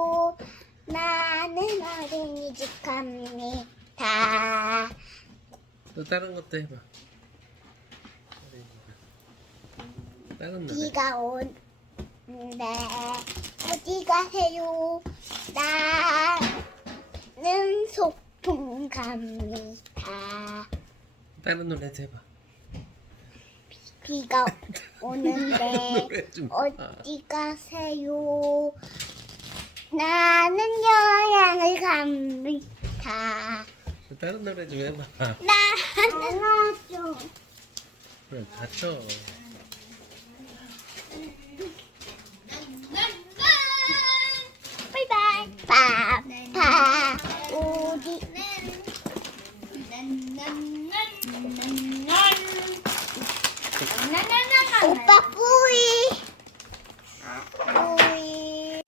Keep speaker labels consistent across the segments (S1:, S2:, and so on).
S1: 가세요. 나는 어린이집 갑니다.
S2: 또 다른 것도 해봐. 다른 노래.
S1: 비가 오는데 어디 가세요? 나는 소풍 갑니다.
S2: 다른 노래도 해봐.
S1: 비가 오는데
S2: 노래 좀.
S1: 어디 가세요? 나는 여행을 갑니다.
S2: 다른 노래 좀 해봐.
S1: 나는 좀
S2: 그래, 다쳐.
S1: 바이바이. 파파 우리 오빠 뿌이 뿌이.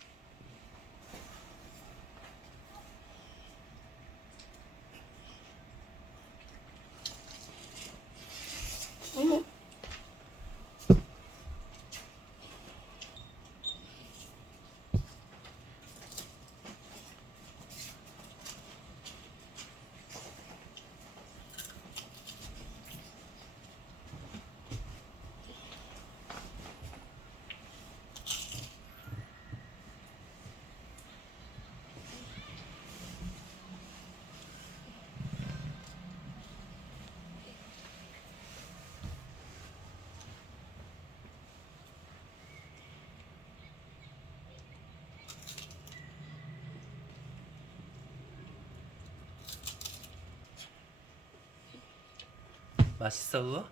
S2: 맛있어 그거?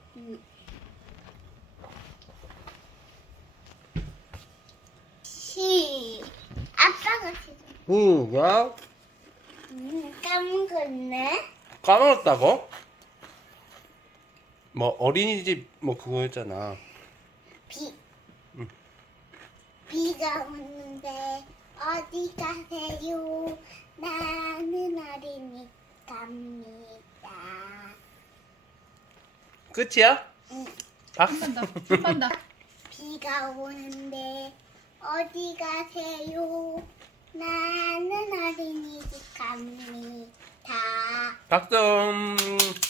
S1: 아빠가 지금
S2: 응, 야?
S1: 까먹었네.
S2: 까먹었다고? 뭐 어린이집 뭐 그거였잖아.
S1: 비
S2: 응.
S1: 비가 오는데 어디 가세요? 나는 어린이 갑니다.
S2: 끝이야?
S1: 응.
S2: 박수.
S3: 한 번 더, 한 번 더.
S1: 비가 오는데 어디 가세요? 나는 어린이집 갑니다.
S2: 박수.